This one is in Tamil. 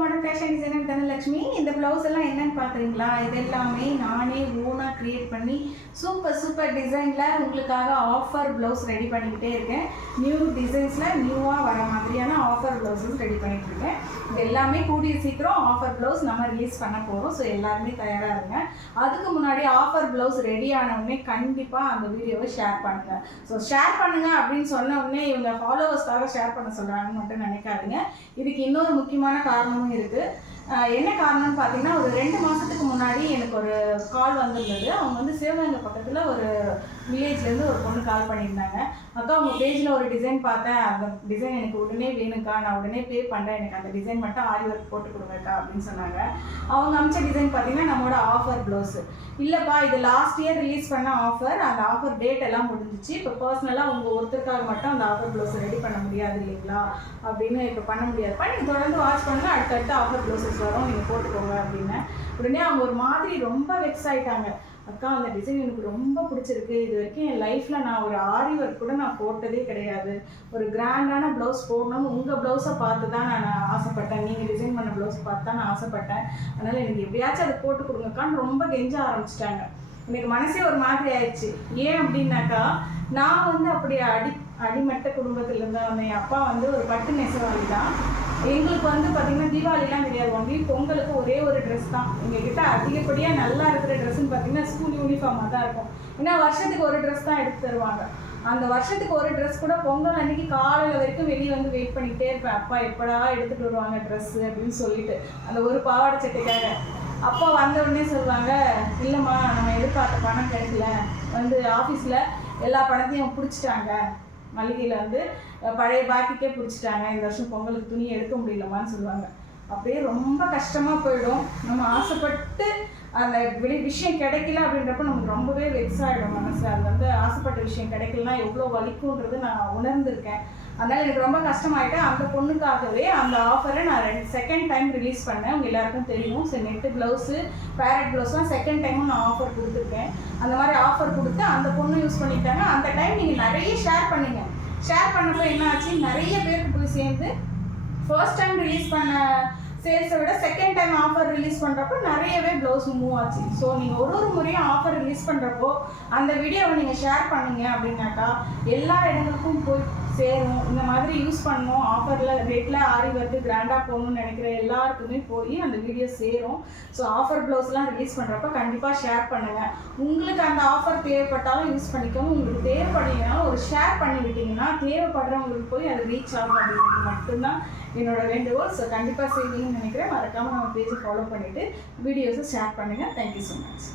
Modern fashion designer Dhanalakshmi. இந்த ப்ளவுஸ் எல்லாம் என்னன்னு பார்க்குறீங்களா? இது எல்லாமே நானே ஓனாக க்ரியேட் பண்ணி சூப்பர் டிசைனில் உங்களுக்காக ஆஃபர் ப்ளவுஸ் ரெடி பண்ணிக்கிட்டே இருக்கேன். நியூ டிசைன்ஸில் நியூவாக வர மாதிரியான ஆஃபர் ப்ளவுஸஸ் ரெடி பண்ணிகிட்டு இருக்கேன். இது எல்லாமே கூடிய சீக்கிரம் ஆஃபர் ப்ளவுஸ் நம்ம ரிலீஸ் பண்ண போகிறோம். ஸோ எல்லாருமே தயாராக இருங்க. அதுக்கு முன்னாடி ஆஃபர் ப்ளவுஸ் ரெடி ஆனவுடனே கண்டிப்பாக அந்த வீடியோவை ஷேர் பண்ணுங்கள். ஸோ ஷேர் பண்ணுங்கள் அப்படின்னு சொன்ன உடனே இவங்க ஃபாலோவர்ஸ்க்காக ஷேர் பண்ண சொல்கிறாங்கன்னு மட்டும் நினைக்காதீங்க. இதுக்கு இன்னொரு முக்கியமான காரணமும் இருக்குது. என்ன காரணம்னு பார்த்தீங்கன்னா, ஒரு 2 மாதத்துக்கு முன்னாடி எனக்கு ஒரு கால் வந்திருந்தது. அவங்க வந்து சிவகங்கை பக்கத்தில் ஒரு வில்லேஜ்லேருந்து ஒரு பொண்ணு கால் பண்ணியிருந்தாங்க. அக்கா, உங்கள் பேஜில் ஒரு டிசைன் பார்த்தேன், அந்த டிசைன் எனக்கு உடனே வேணுக்கா, நான் உடனே பே பண்ணுறேன், எனக்கு அந்த டிசைன் மட்டும் ஆரி ஒர்க் போட்டு கொடுங்கக்கா அப்படின்னு சொன்னாங்க. அவங்க அமிச்ச டிசைன் பார்த்தீங்கன்னா நம்மளோட ஆஃபர் ப்ளவுஸு. இல்லைப்பா, இது லாஸ்ட் இயர் ரிலீஸ் பண்ண ஆஃபர், அந்த ஆஃபர் டேட் எல்லாம் முடிஞ்சிச்சு. இப்போ பர்சனலாக உங்கள் ஒருத்தருக்காக மட்டும் அந்த ஆஃபர் ப்ளவுஸ் ரெடி பண்ண முடியாது இல்லைங்களா அப்படின்னு. இப்போ பண்ண முடியாதுப்பா, நீங்கள் தொடர்ந்து வாட்ச் பண்ணுங்கள், அடுத்தடுத்து ஆஃபர் ப்ளவுஸஸ் வரும், நீங்கள் போட்டுக்கோங்க அப்படின்னு. உடனே அவங்க ஒரு மாதிரி ரொம்ப வெக்ஸ் ஆகிட்டாங்க. அக்கா, அந்த டிசைன் எனக்கு ரொம்ப பிடிச்சிருக்கு, இது வரைக்கும் என் லைஃப்பில் நான் ஒரு ஆரி ஒர்க் கூட நான் போட்டதே கிடையாது, ஒரு கிராண்டான ப்ளவுஸ் போடணும்னு உங்கள் ப்ளவுஸை பார்த்து தான் நான் ஆசைப்பட்டேன், நீங்கள் டிசைன் பண்ண ப்ளவுஸ் பார்த்து தான் நான் ஆசைப்பட்டேன், அதனால் எனக்கு எப்படியாச்சும் அதை போட்டு கொடுங்கக்கான்னு ரொம்ப கெஞ்ச ஆரம்பிச்சிட்டாங்க. எனக்கு மனசே ஒரு மாதிரி ஆயிடுச்சு. ஏன் அப்படின்னாக்கா, நான் வந்து அப்படி அடிமட்ட குடும்பத்திலேருந்து வந்தேன். என் அப்பா வந்து ஒரு பட்டு நெசவாளி தான். எங்களுக்கு வந்து பார்த்திங்கன்னா தீபாவளிலாம் கிடையாது, ஒன்லி பொங்கலுக்கு ஒரே ஒரு ட்ரெஸ் தான். எங்ககிட்ட அதிகப்படியாக நல்லா இருக்கிற ட்ரெஸ்ஸுன்னு பார்த்திங்கன்னா ஸ்கூல் யூனிஃபார்மாக தான் இருக்கும். ஏன்னா வருஷத்துக்கு ஒரு ட்ரெஸ் தான் எடுத்து தருவாங்க. அந்த வருஷத்துக்கு ஒரு ட்ரெஸ் கூட பொங்கல் அன்றைக்கி காலையில் வரைக்கும் வெளியே வந்து வெயிட் பண்ணிக்கிட்டே இருப்பேன். அப்பா எப்படா எடுத்துகிட்டு வருவாங்க ட்ரெஸ்ஸு அப்படின்னு சொல்லிட்டு, அந்த ஒரு பாவாடை சட்டைக்காக. அப்பா வந்த உடனே சொல்லுவாங்க, இல்லைம்மா, நம்ம எதிர்பார்த்த பணம் கிடைக்கல, வந்து ஆஃபீஸில் எல்லா பணத்தையும் பிடிச்சிட்டாங்க, மளிகையில் வந்து பழைய பாக்கிக்கே பிடிச்சிட்டாங்க, இந்த வருஷம் பொங்கலுக்கு துணி எடுக்க முடியலமான்னு சொல்லுவாங்க. அப்படியே ரொம்ப கஷ்டமாக போயிடும். நம்ம ஆசைப்பட்டு அந்த விஷயம் கிடைக்கல அப்படின்றப்ப நமக்கு ரொம்பவே வெக்ஸ் ஆகிடும் மனசு. அது வந்து ஆசைப்பட்ட விஷயம் கிடைக்கலனா எவ்வளோ வலிக்குன்றது நான் உணர்ந்திருக்கேன். அதனால் எனக்கு ரொம்ப கஷ்டமாயிட்டு அந்த பொண்ணுக்காகவே அந்த ஆஃபரை நான் செகண்ட் டைம் ரிலீஸ் பண்ணேன். உங்கள் எல்லாருக்கும் தெரியும். சரி, நெட்டு ப்ளவுஸு, பேரட் ப்ளவுஸ்லாம் செகண்ட் டைமும் நான் ஆஃபர் கொடுத்துருக்கேன். அந்த மாதிரி ஆஃபர் கொடுத்து அந்த பொண்ணு யூஸ் பண்ணிட்டாங்க. அந்த டைம் நீங்கள் நிறைய ஷேர் பண்ணுங்கள். ஷேர் பண்ணப்போ என்ன ஆச்சு, நிறைய பேருக்கு போய் சேர்ந்து ஃபர்ஸ்ட் டைம் ரிலீஸ் பண்ண சேல்ஸை விட செகண்ட் டைம் ஆஃபர் ரிலீஸ் பண்ணுறப்போ நிறையவே ப்ளவுஸ் மூவ் ஆச்சு. ஸோ நீங்கள் ஒரு முறையும் ஆஃபர் ரிலீஸ் பண்ணுறப்போ அந்த வீடியோவை நீங்கள் ஷேர் பண்ணீங்க அப்படின்னாக்கா எல்லா இடங்களுக்கும் போய் சேரும். இந்த மாதிரி யூஸ் பண்ணணும், ஆஃபரில் ரேட்டில் ஆரி ஒர்க்கு கிராண்டாக போகணும்னு நினைக்கிற எல்லாருக்குமே போய் அந்த வீடியோ சேரும். ஸோ ஆஃபர் ப்ளவுஸ்லாம் ரிலீஸ் பண்ணுறப்ப கண்டிப்பாக ஷேர் பண்ணுங்கள். உங்களுக்கு அந்த ஆஃபர் தேவைப்பட்டாலும் யூஸ் பண்ணிக்கோங்க, உங்களுக்கு தேவைப்படலைனாலும் ஒரு ஷேர் பண்ணி விட்டிங்கன்னா தேவைப்படுறவங்களுக்கு போய் அது ரீச் ஆகும் அப்படிங்கிறது மட்டும்தான் என்னோட வேண்டுகோள். ஸோ கண்டிப்பாக செய்வீங்கன்னு நினைக்கிறேன். மறக்காமல் நம்ம பேஜை ஃபாலோ பண்ணிவிட்டு வீடியோஸை ஷேர் பண்ணுங்கள். Thank you so much.